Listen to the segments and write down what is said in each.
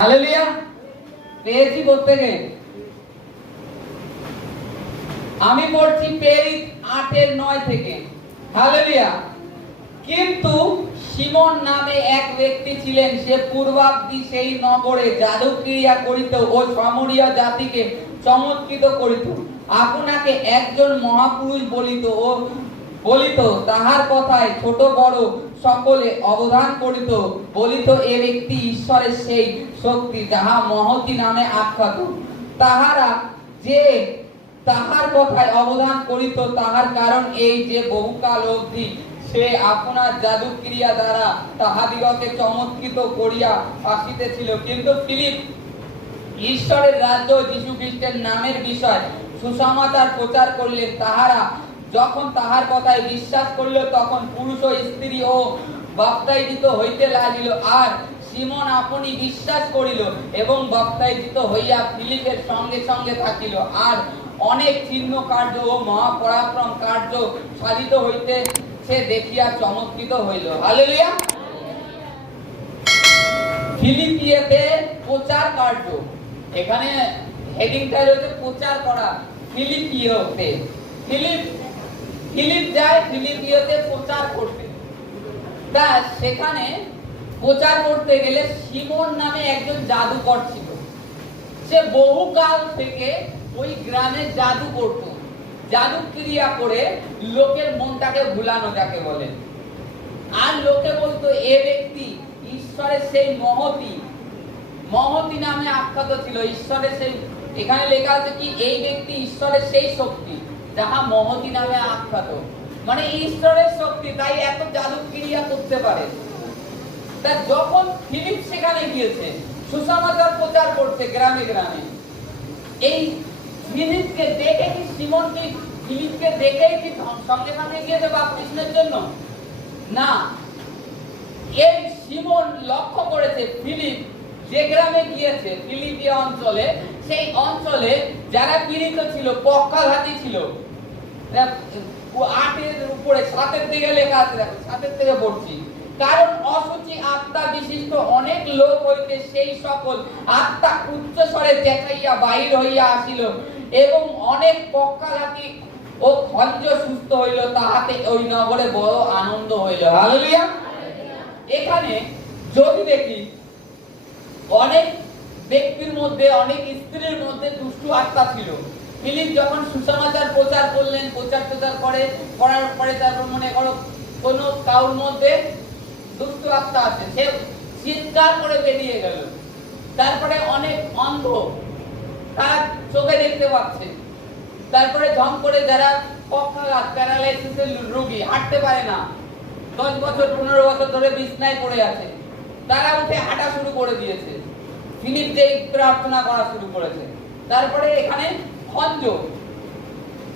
Hallelujah. পেয়েছি প্রত্যেকে। আমি পড়ছি প্রেরিত 8:9 থেকে। হালেলুয়া। কিন্তু সিমন নামে এক ব্যক্তি ছিলেন, সে পূর্বাব্দি সেই নগরে জাদুক্রিয়া করিত ও সমরীয় জাতিকে চমৎকৃত করিত। আপনাকে একজন মহাপুরুষ বলিত তাহার কথায় ছোট বড় সকলে অবধান করিত। বলিত এ ব্যক্তি ঈশ্বরের সেই শক্তি যাহা মহতি নামে আখ্যাত। তাহারা যে তাহার কথায় অবধান করিত তাহার কারণ এই যে বহুকাল অবধি সে আপনার জাদুক্রিয়া দ্বারা তাহাদিগকে চমৎকৃত করিয়া আসিতেছিল। কিন্তু ফিলিপ ঈশ্বরের রাজ্য যীশু খ্রিস্টের নামের বিষয় সুসমাচার প্রচার করলেন। তাহারা যখন তাহার কথায় বিশ্বাস করিল তখন পুরুষ ও স্ত্রী ও বাপ্তাইজিত হইতে লাগিল। আর সিমন আপনি বিশ্বাস করিল এবং বাপ্তাইজিত হইয়া ফিলিপের সঙ্গে সঙ্গে থাকিল। আর অনেক চিহ্ন কার্য ও মহাপরাক্রম কার্য সাধিত হইতে সে দেখিয়া চমৎকৃত হইল। হালেলুয়া। ফিলিপিয়াতে প্রচার কার্য, এখানে হেডিংটা রয়েছে প্রচার করা। ফিলিপিওতে ফিলিপ যায় ফিলিপিওতে প্রচার করতে। তা সেখানে প্রচার করতে গেলে সিমন নামে একজন জাদুকর ছিল। সে বহুকাল থেকে ওই গ্রামে জাদু করত, জাদুক্রিয়া করে লোকের মনটাকে ভুলানো যাকে বলে। আর লোকে বলতো এ ব্যক্তি ঈশ্বরের সেই মহতি নামে আখ্যাত ছিল। ঈশ্বরের সেই, এখানে লেখা আছে কি এই ব্যক্তি ঈশ্বরের সেই শক্তি যাহা মহতি নামে আখ্যাত, মানে ঈশ্বরের শক্তি, তাই এত জাদুক্রিয়া করতে পারে। তা যখন ফিলিপ সেখানে গিয়েছে সুসমাচার প্রচার করছে গ্রামে গ্রামে, এই ফিলিপকে দেখে কি সিমন কি ফিলিপকে দেখেই কি সঙ্গে সঙ্গে গিয়েছে বাপ্তিস্মের জন্য? না, এই সিমন লক্ষ্য করেছে ফিলিপ যে গ্রামে গিয়েছে ফিলিপিয়া অঞ্চলে, সেই অঞ্চলে যারা পীড়িত ছিল, পক্ষাঘাতী ছিল। 8-এর উপরে 7-এর দিকে লেখা আছে, দেখো 7-এর থেকে পড়ছি। কারণ অসুচি আত্মা বিশিষ্ট অনেক লোক হইতে সেই সকল আত্মা উচ্চ স্বরে চেঁচাইয়া বাহির হইয়া আসিল এবং অনেক পক্ষাঘাতী ও খঞ্জ সুস্থ হইল। তাহাতে ওই নগরে বড় আনন্দ হইল। হালেলুয়া। এখানে যদি দেখি অনেক ব্যক্তির মধ্যে, অনেক স্ত্রীর মধ্যে দুষ্টু আত্মা ছিল। ফিলিপ যখন সুসমাচার প্রচার করলেন, প্রচার করার পরে তারপর মনে করো কোনো কাউর মধ্যে দুষ্টু আত্মা আছে, সে চিৎকার করে বেরিয়ে গেল। তারপরে অনেক অন্ধ, তারা চোখে দেখতে পাচ্ছে। তারপরে ঝম করে যারা পক্ষাঘাত প্যারালাইসিসের রোগী, হাঁটতে পারে না, 10 বছর 15 বছর ধরে বিছনায় পড়ে আছে, তারা উঠে হাঁটা শুরু করে দিয়েছে। ফিলিপ যেই প্রার্থনা করা শুরু করেছে। তারপরে এখানে খঞ্জ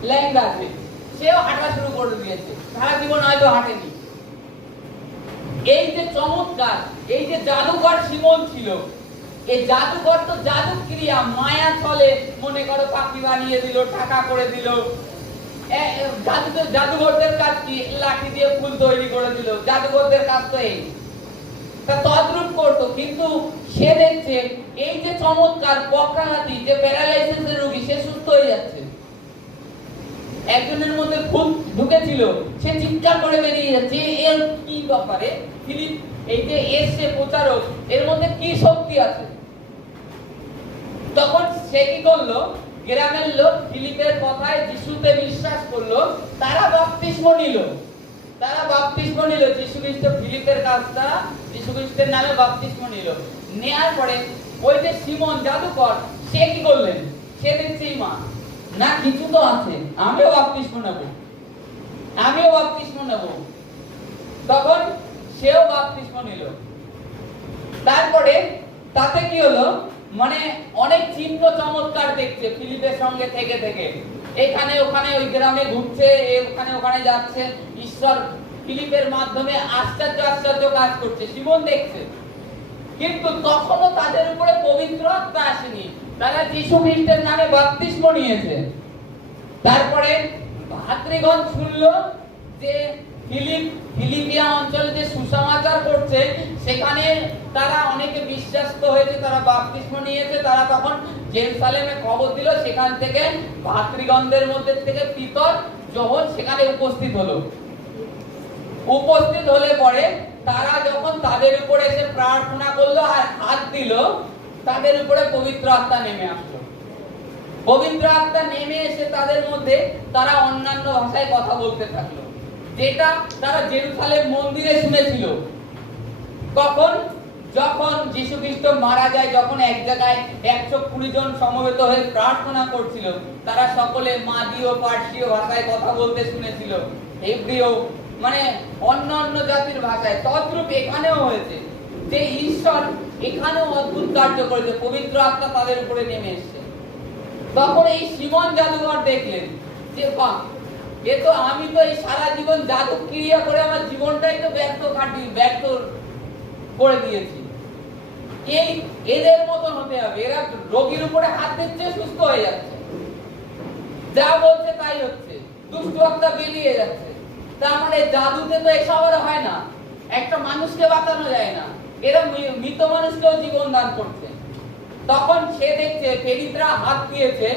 ল্যাংড়া আছে, সেও হাঁটা শুরু করে দিয়েছে, সারা জীবন হয়তো হাঁটেনি। এই যে চমৎকার, এই যে জাদুকর সিমন ছিল, এই জাদুকর তো জাদুক্রিয়া মায়া চলে, মনে করো পাখি বানিয়ে দিল, টাকা করে দিল। জাদুঘরদের কাজ কি? লাঠি দিয়ে ফুল তৈরি করে দিল, জাদুঘরদের কাজ তো এই। তা তদ্রূপ করতো, কিন্তু সে দেখছে এই যে চমৎকার পক্ষাঘাতী, যে প্যারালাইসিসের রোগী, সে সুস্থ হয়ে যাচ্ছে। একজনের মধ্যে ভূত ঢুকেছিল, সে চিৎকার করে বেরিয়ে যাচ্ছে। এর কি ব্যাপারে? ফিলিপ এই যে এসে প্রচারক, এর মধ্যে কি শক্তি আছে? তখন সে কি করলো? গ্রামের লোক ফিলিপের কথায় যিশুতে বিশ্বাস করলো, তারা বাপ্তিস্ম নিল। যিশু খ্রিস্ট ফিলিপের কাজটা, যিশু খ্রিস্টের নামে বাপ্তিস্ম নিল। নেয়ার পরে ওই যে সিমন জাদুকর, সে কি করলেন? সে দেখছে ইমান, না কিছু তো আছে, আমিও বাপ্তিস্ম নেব। তখন সেও বাপ্তিস্ম নিল। তারপরে তাতে কি হলো? মানে অনেক চিহ্ন চমৎকার দেখছে ফিলিপের সঙ্গে থেকে থেকে, এখানে ওখানে ওই গ্রামে ঘুরছে, ওখানে ওখানে যাচ্ছে। ঈশ্বর ফিলিপের মাধ্যমে আশ্চর্য কাজ করছে, সিমন দেখছে। কিন্তু তখনও তাদের উপরে পবিত্র আত্মা আসেনি, তারা যীশু খ্রিস্টের নামে বাপ্তিস্ম নিয়েছে। তারপরে ভাতৃগণ শুনলো যে ফিলিপিয়া অঞ্চলে যে সুসমাচার করছে, সেখানে তারা অনেকে বিশ্বাস্ত হয়েছে, তারা বাপ্তিস্ম নিয়েছে। তারা তখন জেরুসালেমে খবর দিল, সেখান থেকে ভাতৃগণদের মধ্যে থেকে পিতর, যোহন সেখানে উপস্থিত হলো। উপস্থিত হলে পরে তারা যখন তাদের উপরে এসে প্রার্থনা করলো আর হাত দিল, তাদের উপরে পবিত্র আত্মা নেমে আসলো। পবিত্র আত্মা নেমে এসে তাদের মধ্যে তারা অন্যান্য ভাষায় কথা বলতে থাকলো, যেটা তারা জেরুসালেম মন্দিরে শুনেছিল। কখন? যখন যীশু খ্রিস্ট মারা যায়, যখন এক জায়গায় 120 জন সমবেত হয়ে প্রার্থনা করছিল, তারা সকলে মাদীয় পার্সীয় ভাষায় কথা বলতে শুনেছিল, হেব্রিয় মানে অন্য জাতির ভাষায়। তদ্রূপ এখানেও হয়েছে যে ঈশ্বর এখানেও অদ্ভুত কার্য করেছে, পবিত্র আত্মা তাদের উপরে নেমে এসেছে। তখন এই সিমন জাদুঘর দেখলেন যে বাহ, এ তো আমি তো এই সারা জীবন জাদু ক্রিয়া করে আমার জীবনটাই তো ব্যর্থ করে দিয়েছি। এই এদের মতন হতে হবে, এরা রোগীর উপরে হাত দিচ্ছে, সুস্থ হয়ে যাচ্ছে, যা বলছে তাই হচ্ছে, দুষ্ট আত্মা বেরিয়ে যাচ্ছে। তার মানে জাদুতে তো এসব হয় না, একটা মানুষকে বাঁচানো যায় না, এরা মৃত মানুষকেও জীবন দান করছে। তখন সে দেখছে প্রেরিতরা হাত দিয়েছে,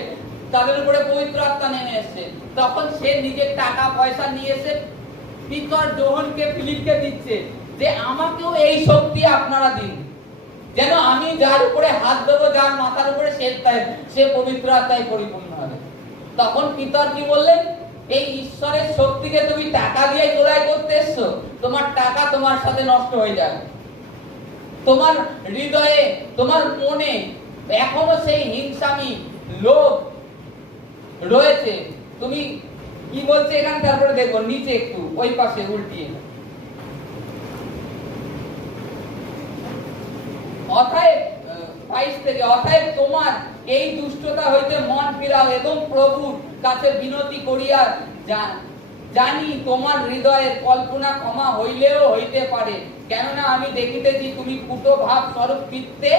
তাদের উপরে পবিত্র আত্মা নেমে এসেছে। তখন সে নিজের টাকা পয়সা নিয়ে এসে পিতর, যোহনকে, ফিলিপকে দিচ্ছে যে আমাকেও এই শক্তি আপনারা দিন, যেন আমি যার উপরে হাত দেবো, যার মাথার উপরে সে পবিত্র আত্মায় পরিপূর্ণ হবে। তখন পিতর কি বললেন? এই ঈশ্বরের শক্তিকে তুমি টাকা দিয়ে জোড়াই করতে এসছো, তোমার টাকা তোমার সাথে নষ্ট হয়ে যাবে। তোমার হৃদয়ে, তোমার মনে এখনো সেই হিংসামি লোভ রয়েছে। তুমি কি বলছে এখানে, তারপরে দেখো নিচে একটু ওই পাশে উল্টিয়ে। অতএব 22 থেকে, অতএব তোমার এই দুষ্টতা হইতে মন ফিরাও এবং প্রভুর কাছে বিনতি করিয়া জানি তোমার হৃদয়ের কল্পনা ক্ষমা হইলেও হইতে পারে, কেননা আমি দেখিতেছি তুমি কুটো ভাব স্বরূপ পিত্তে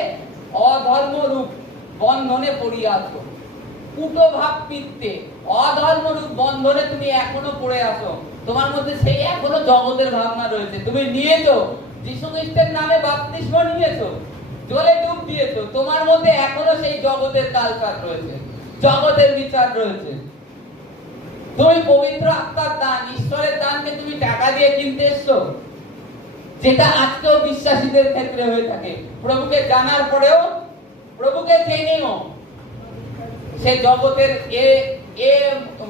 অধর্ম রূপ বন্ধনে পড়িয়াছ। কুটো ভাব পিত্তে অধর্ম রূপ বন্ধনে তুমি এখনো পড়ে আছো। তোমার মধ্যে সেই এখনো জগতের ভাবনা রয়েছে। তুমি নিয়েছো যীশু খ্রিস্টের নামে বাপ্তিস্ম নিয়েছো, জলে ডুব দিয়েছো, তোমার মধ্যে এখনো সেই জগতের কালচার রয়েছে, জগতের বিচার রয়েছে। তুমি পবিত্র আত্মার দান, ঈশ্বরের দানকে তুমি টাকা দিয়ে কিনতে এসছো, যেটা আজকেও বিশ্বাসীদের ক্ষেত্রে হয়ে থাকে। প্রভুকে জানার পরেও, প্রভুকে জেনেও সে জগতের এ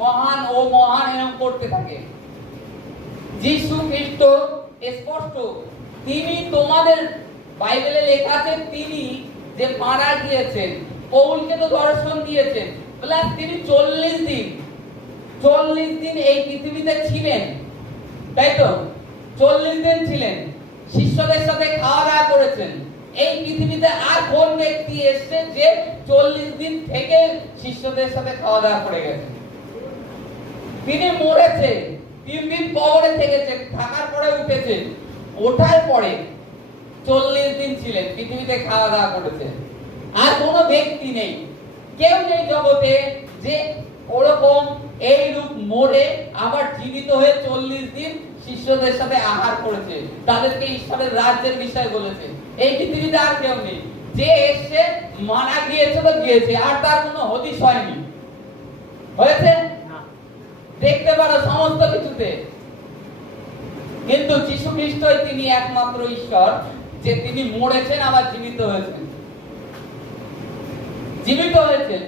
মহান, ও মহান এরকম করতে থাকে। যীশু খ্রিস্ট স্পষ্ট, তিনি তোমাদের বাইবেলে লেখা আছে, তিনি যে মারা গিয়েছেন, পৌলকে তো দর্শন দিয়েছেন, প্লাস তিনি 40 দিন এই পৃথিবীতে ছিলেন, তাই তো? 40 দিন ছিলেন, শিষ্যদের সাথে খাওয়া দাওয়া করেছেন। এই পৃথিবীতে আর কোন ব্যক্তি এসেছে যে 40 দিন থেকে শিষ্যদের সাথে খাওয়া দাওয়া করে গেছে? তিনি মরেছে, 3 দিন কবরে থেকেছে, থাকার পরে উঠেছে, ওঠার পরে 40 দিন ছিলেন, পৃথিবীতে খাওয়া দাওয়া করেছে। আর কোনো ব্যক্তি নেই, কেউ নেই জগতে যে ওরকম এই রূপ মরে আবার জীবিত হয়ে 40 দিন শিষ্যদের সাথে আহার করেছে, তাদেরকে ঈশ্বরের রাজ্যের বিষয় বলেছে। এই পৃথিবীতে আর কেউ নেই। যে এসে মারা গিয়েছে তো গিয়েছে, আর তার কোনো হদিশ হয়নি। হয়েছে? দেখতে পারো সমস্ত কিছুতে। কিন্তু যীশু খ্রিস্টই তিনি একমাত্র ঈশ্বর, যে তিনি মরেছেন আবার জীবিত হয়েছেন। জীবিত হয়েছেন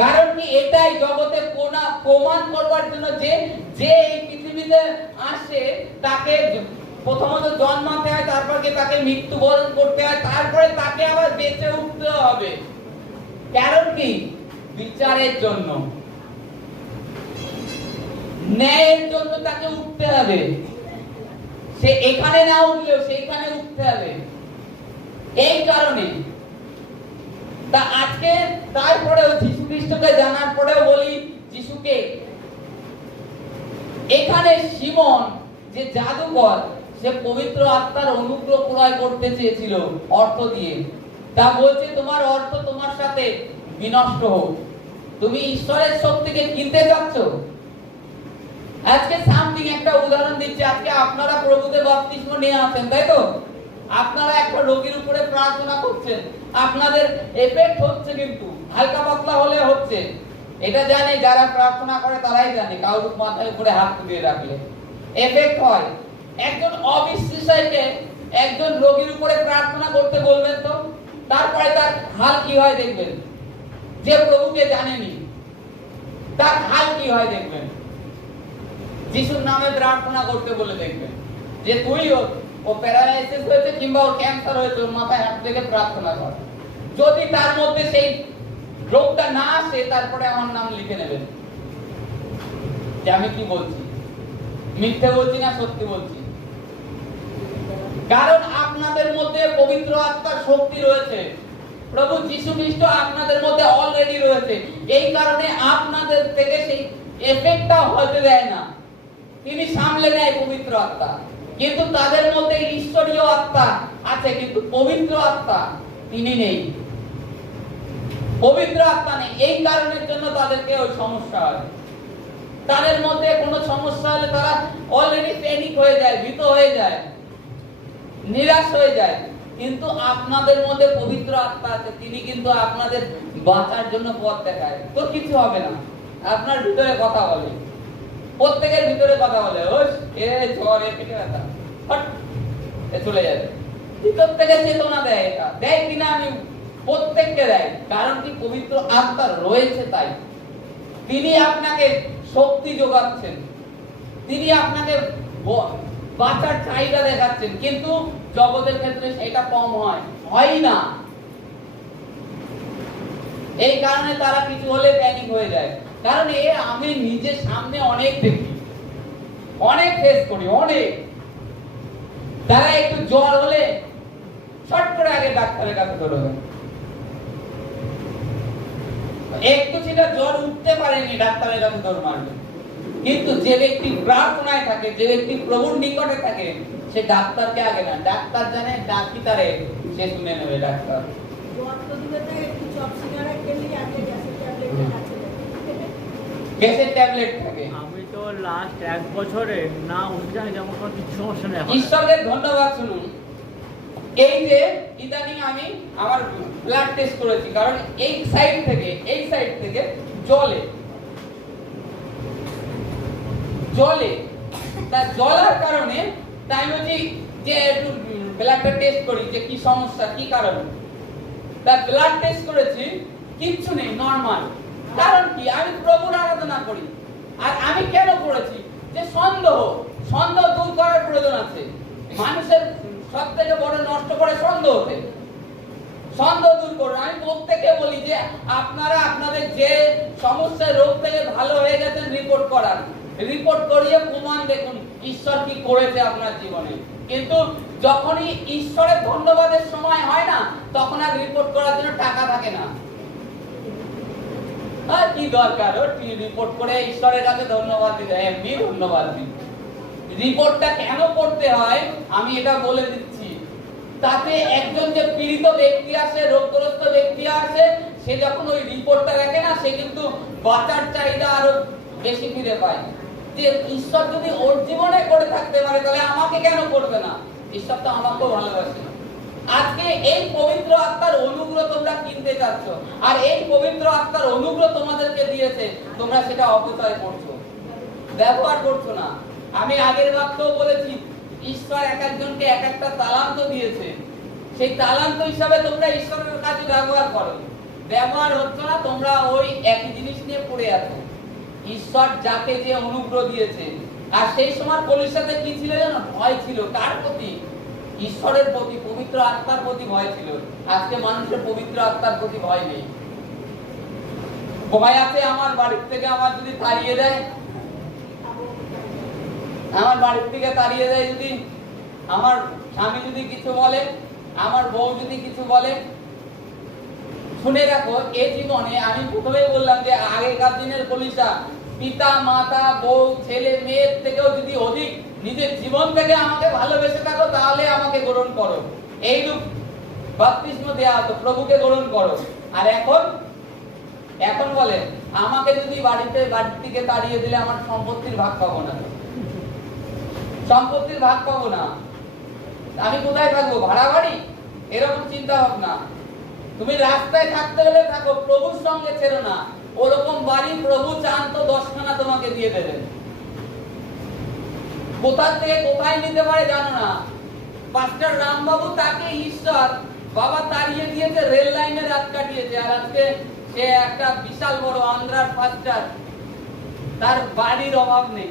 কারণ কি? এটাই জগতে প্রমাণ করবার জন্য যে এই পৃথিবীতে আসে, তাকে প্রথমত জন্মাতে হয়, তারপরে তাকে মৃত্যুবরণ করতে হয়, তারপরে তাকে আবার বেঁচে উঠতে হবে। কারণ কি? বিচারের জন্য, ন্যায়ের জন্য তাকে উঠতে হবে। সে এখানে না উঠলেও সেইখানে উঠতে হবে। এই কারণে তা আজকে তারপরেও যীশু খ্রিস্টকে জানার পরেও বলি, যীশুকে এখানে সিমন যে জাদুকর, সে পবিত্র আত্মার অনুগ্রহ ক্রয় করতে চেয়েছিল অর্থ দিয়ে। তা বলছে তোমার অর্থ তোমার সাথে বিনষ্ট হোক। তুমি ঈশ্বরের শক্তিকে কিনতে যাচ্ছ, আজকে সামথিং একটা উদাহরণ দিচ্ছি, আজকে আপনারা প্রভুতে বাপ্তিস্ম নিয়ে আছেন, তাই তো? আপনারা একটা রোগীর উপরে প্রার্থনা করছেন, আপনাদের এফেক্ট হচ্ছে, কিন্তু হালকা পাতলা হলে হচ্ছে। এটা জানে যারা প্রার্থনা করে তারাই জানে, কারোর মাথার উপরে হাত তুলে রাখলে এফেক্ট হয়। একজন অবিশ্বাসীকে একজন রোগীর উপরে প্রার্থনা করতে বলবেন তো, তারপরে তার হাল কি হয় দেখবেন। যে প্রভুকে জানেনি তার হাল কি হয় দেখবেন। যিশুর নামে প্রার্থনা করতে বলে দেখবেন যে তুই ও প্যারালাইসিস হয়েছে কিংবা ওর ক্যান্সার হয়েছে, ওর মাথায় হাত রেখে প্রার্থনা কর। যদি তার মধ্যে সেই রোগটা না আসে, তারপরে আমার নাম লিখে নেবেন যে আমি কি বলছি, মিথ্যে বলছি না সত্যি বলছি। কারণ আপনাদের মধ্যে পবিত্র আত্মার শক্তি রয়েছে, প্রভু যীশু খ্রিস্ট আপনাদের মধ্যে অলরেডি রয়েছে। এই কারণে আপনাদের থেকে সেই এফেক্টটা হতে দেয় না, তিনি সামলে নেয় পবিত্র আত্মা। কিন্তু তাদের মধ্যে ঈশ্বরীয় আত্মা আছে, কিন্তু পবিত্র আত্মা তিনি নেই, পবিত্র আত্মা নেই। এই কারণের জন্য তাদেরকে ওই সমস্যা হয়। তাদের মধ্যে কোনো সমস্যা হলে তারা অলরেডি প্যানিক হয়ে যায়, ভীত হয়ে যায়, নিরাশ হয়ে যায়। কিন্তু আপনাদের মধ্যে পবিত্র আত্মা আছে, তিনি কিন্তু আপনাদের বাঁচার জন্য পথ দেখায়। তো কিছু হবে না, আপনার ভিতরে কথা বলে, প্রত্যেকের ভিতরে কথা বলে, ওস এ জ্বর, এ পেটে ব্যথা, হট এ চলে যাবে। ভিতর থেকে চেতনা দেয়, এটা দেয় কিনা আমি প্রত্যেককে দেয়। কারণ কি, পবিত্র আত্মা রয়েছে, তাই তিনি আপনাকে শক্তি যোগাচ্ছেন, তিনি আপনাকে বাঁচার চাহিদা দেখাচ্ছেন। কিন্তু জগতের ক্ষেত্রে সেটা কম হয় না। এই কারণে তারা কিছু হলে প্যানিক হয়ে যায়। কারণ আমি নিজের সামনে অনেক দেখি, অনেক ফেস করি, অনেক। তারা একটু জ্বর হলে শর্ট করে আগে ডাক্তারের কাছে দৌড়বে। একটু সেটা জ্বর উঠতে পারেনি, ডাক্তারের কাছে দৌড় মারবে। কিন্তু যে ব্যক্তি প্রার্থনায় থাকে, যে ব্যক্তি প্রভুর নিকটে থাকে, সে ডাক্তারকে আগে না, ডাক্তার জানে ডাকি তারে সে শুনে নেবে। ডাক্তার গ্যাসের ট্যাবলেট থাকে। আমি তো লাস্ট 1 বছরে না উঠে যেমন কোনো কিছু সমস্যা নেই। ঈশ্বরের ধন্যবাদ। শুনুন, এই যে ইদানিং আমি আমার ব্লাড টেস্ট করেছি, কারণ এই সাইড থেকে জলে তা জলার কারণে তাই বলছি যে একটু ব্লাডটা টেস্ট করি যে কি সমস্যা, কি কারণ। তা ব্লাড টেস্ট করেছি, কিচ্ছু নেই, নরমাল। কারণ কি, আমি প্রভুর আরাধনা করি। আর আমি কেন করেছি, যে সন্দেহ দূর করার প্রয়োজন আছে। মানুষের সবথেকে বড় নষ্ট করে সন্দেহতে, সন্দেহ দূর করুন। আমি প্রত্যেককে বলি যে আপনারা আপনাদের যে সমস্যা, রোগ থেকে ভালো হয়ে গেছেন, রিপোর্ট করিয়ে প্রমাণ দেখুন ঈশ্বর কি করেছে আপনার জীবনে। কিন্তু যখনই ঈশ্বরের ধন্যবাদের সময় হয় না, তখন আর রিপোর্ট করার জন্য টাকা থাকে না। কি দরকার রিপোর্ট করে ঈশ্বরের কাছে ধন্যবাদ দিতে, এমনি ধন্যবাদ দিন। রিপোর্টটা কেন করতে হয় আমি এটা বলে দিচ্ছি। তাতে একজন যে পীড়িত ব্যক্তি আছে, রোগগ্রস্ত ব্যক্তি আছে, সে যখন ওই রিপোর্টটা দেখে না, সে কিন্তু বাঁচার চাহিদা আরো বেশি ফিরে পায়। যে ঈশ্বর যদি ওর জীবনে করে থাকতে পারে, তাহলে আমাকে কেন করবে না? ঈশ্বর তো আমাকেও ভালোবাসে। আজকে এই পবিত্র আত্মার অনুগ্রহ তোমরা কিনতে চাচ্ছ, আর এই পবিত্র আত্মার অনুগ্রহ তোমাদেরকে দিয়েছে, তোমরা সেটা অপচয় করছো, ব্যবহার করছো না। আমি আগের বাক্যও বলেছি, ঈশ্বর এক একজনকে এক একটা তালান্ত দিয়েছে। সেই তালান্ত হিসাবে তোমরা ঈশ্বরের কাছে ব্যবহার করো। ব্যবহার হচ্ছে না, তোমরা ওই একই জিনিস নিয়ে পড়ে আছো। ঈশ্বর যাকে যে অনুগ্রহ দিয়েছে, আর সেই সময় কলিসাতে কি ছিল জানো? ভয় ছিল। কার প্রতি? ঈশ্বরের প্রতি, পবিত্র আত্মার প্রতি ভয় ছিল। আজকে মানুষের পবিত্র আত্মার প্রতি ভয় নেই। ভয় আছে আমার বাড়ির থেকে আমার যদি তাড়িয়ে দেয়, আমার বাড়ির থেকে তাড়িয়ে দেয় যদি, আমার স্বামী যদি কিছু বলে, আমার বউ যদি কিছু বলে। শুনে রাখো, এই জীবনে আমি প্রথমেই বললাম যে আগেকার দিনের কলিসা পিতা মাতা বউ ছেলে মেয়ের থেকেও যদি অধিক নিজের জীবন থেকে আমাকে ভালোবেসে থাকো, তাহলে আমাকে গ্রহণ করো। এইরূপ বাপ্তিস্ম দেয়া হতো, প্রভুকে গ্রহণ করো। আর এখন বলে আমাকে যদি বাড়ির থেকে তাড়িয়ে দিলে আমার সম্পত্তির ভাগ পাবো না, সম্পত্তির ভাগ পাবো না, আমি কোথায় থাকবো? ভাড়া বাড়ি? এরকম চিন্তা ভাবনা। তুমি রাস্তায় থাকতে হলে থাকো, প্রভুর সঙ্গে ছেড়ো না। ওরকম বাড়ি প্রভু চান তো 10খানা তোমাকে দিয়ে দেবেন। কোথা থেকে কোথায় নিতে পারে জানো না। পাস্টার রামবাবু, তাকে ঈশ্বর বাবা তাড়িয়ে দিয়েছে, রেল লাইনে রাত কাটিয়েছে, আর আজকে সে একটা বিশাল বড় আন্ধ্রার পাস্টার, তার বাড়ির অভাব নেই।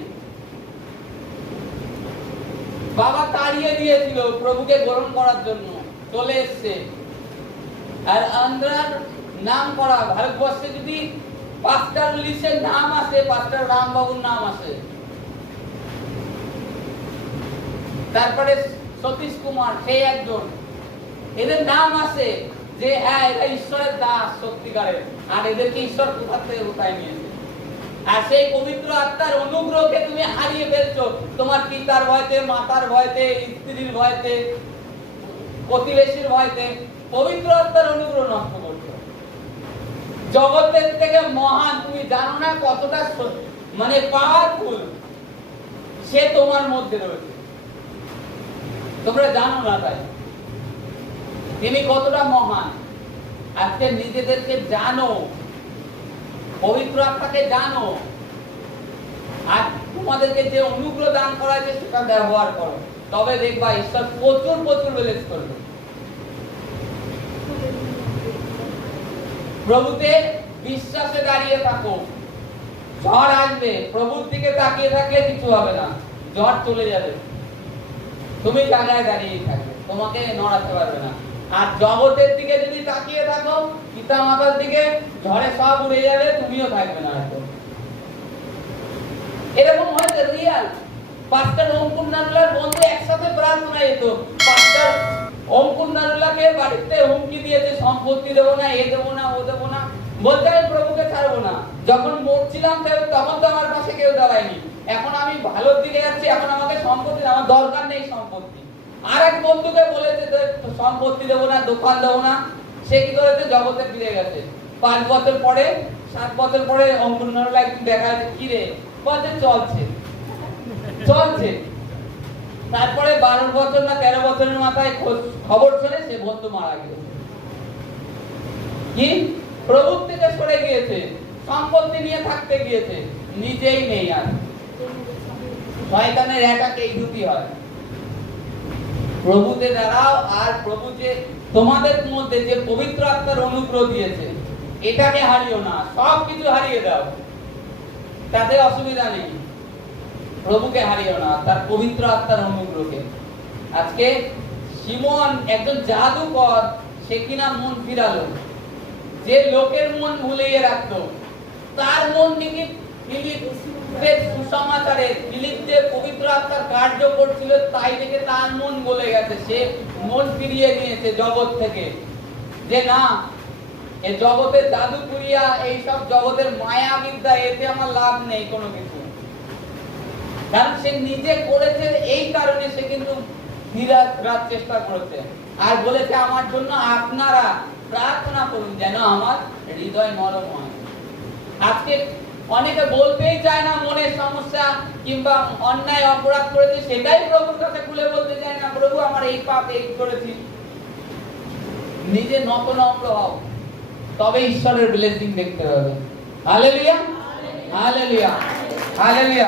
বাবা তাড়িয়ে দিয়েছিল প্রভুকে গ্রহণ করার জন্য, চলে এসছে। আর আন্ধ্রার নাম করা, ভারতবর্ষে যদি পাস্টার লিস্টের নাম আসে, পাস্টার রামবাবুর নাম আসে। তারপরে সতীশ কুমার, সেই একজন, এদের নাম আছে যে হ্যাঁ এরা ঈশ্বরের দাস সত্যিকারের। আর এদেরকে ঈশ্বর কোথা থেকে কোথায় নিয়েছে। আর সেই পবিত্র আত্মার অনুগ্রহকে তুমি হারিয়ে ফেলছো তোমার পিতার ভয়তে, মাতার ভয়তে, স্ত্রীর ভয়তে, প্রতিবেশীর ভয়তে। পবিত্র আত্মার অনুগ্রহ নষ্ট করছো। জগতের থেকে মহান তুমি জানো না কতটা মানে পাওয়ারফুল সে তোমার মধ্যে রয়েছে, তোমরা জানো না। তাই তিনি কতটা মহান। আজকে নিজেদেরকে জানো, পবিত্র আত্মাকে জানো, আর তোমাদেরকে যে অনুগ্রহ দান করা হয়েছে সেটা ব্যবহার করো, তবে দেখবা ঈশ্বর প্রচুর প্রচুর ব্লেস করবে। প্রভুতে বিশ্বাসে দাঁড়িয়ে থাকো। ঝড় আসবে, প্রভুর দিকে তাকিয়ে থাকলে কিছু হবে না, ঝড় চলে যাবে, তুমি জায়গায় দাঁড়িয়ে থাকবে, তোমাকে নড়াতে পারবে না। আর জগতের দিকে যদি তাকিয়ে থাকো, পিতা মাতার দিকে, ঝড়ে সব উড়ে যাবে, তুমিও থাকবে না। এরকম হয়েছে রিয়াল। পাস্টার অঙ্কুর নারুলার বন্ধু একসাথে প্রার্থনা যেত। পাস্টার অঙ্কুর নারুলাকে বাড়িতে হুমকি দিয়েছে, সম্পত্তি দেবো না, এ দেবো না, ও দেবো না, বলতে আমি প্রভুকে ছাড়বো না। যখন মরছিলাম তখন তো আমার পাশে কেউ দাঁড়ায়নি, এখন আমি ভালোর দিকে যাচ্ছি, এখন আমাকে সম্পত্তি, আমার দরকার নেই সম্পত্তি। আর এক বন্ধুকে বলেছে সম্পত্তি দেবো না, দোকান দেবো না, সে কি করেছে? জগতে ফিরে গেছে। 5 বছর পরে, 7 বছর পরে অঙ্কুর নারুলা একদিন দেখা যাচ্ছে, কি রে? বলছে চলছে চলছে। তারপরে 12 বছর না 13 বছরের মাথায় খবর শুনে সে বন্ধু মারা গেছে। কি? প্রভুর থেকে সরে গিয়েছে, সম্পত্তি নিয়ে থাকতে গিয়েছে, নিজেই নেই আর। শয়তানের অ্যাটাক এই দুটি হয়। প্রভুতে দাঁড়াও, আর প্রভু যে তোমাদের মধ্যে যে পবিত্র আত্মার অনুগ্রহ দিয়েছে এটাকে হারিও না। সব কিছু হারিয়ে দাও, তাতে অসুবিধা নেই। প্রভুকে হারিও না, তার পবিত্র আত্মার অনুগ্রহকে। আজকে সিমন একজন জাদুকর, সে কিনা মন ফিরালো। যে লোকের মন ভুলিয়ে রাখতো, তার মন নাকি ফিলিপের সুসমাচারে, ফিলিপ যে পবিত্র আত্মার কার্য করছিল তাই দেখে তার মন গলে গেছে। সে মন ফিরিয়ে নিয়েছে জগৎ থেকে, যে না, এ জগতের জাদুকুরিয়া, এইসব জগতের মায়া বিদ্যা, এতে আমার লাভ নেই কোনো কিছু। কারণ সে নিজে করেছে, এই কারণে সে কিন্তু ফিরার চেষ্টা করেছে। আর বলেছে আমার জন্য আপনারা প্রার্থনা করুন যেন আমার হৃদয় নরম হয়। আজকে অনেকে বলতেই চায় না মনের সমস্যা কিংবা অন্যায় অপরাধ করেছে, সেটাই প্রভুর কাছে খুলে বলতে চায় না, প্রভু আমার এই পাপ এই করেছি। নিজে নত নম্র হও, তবে ঈশ্বরের ব্লেসিং দেখতে পাবে। Hallelujah, hallelujah, hallelujah.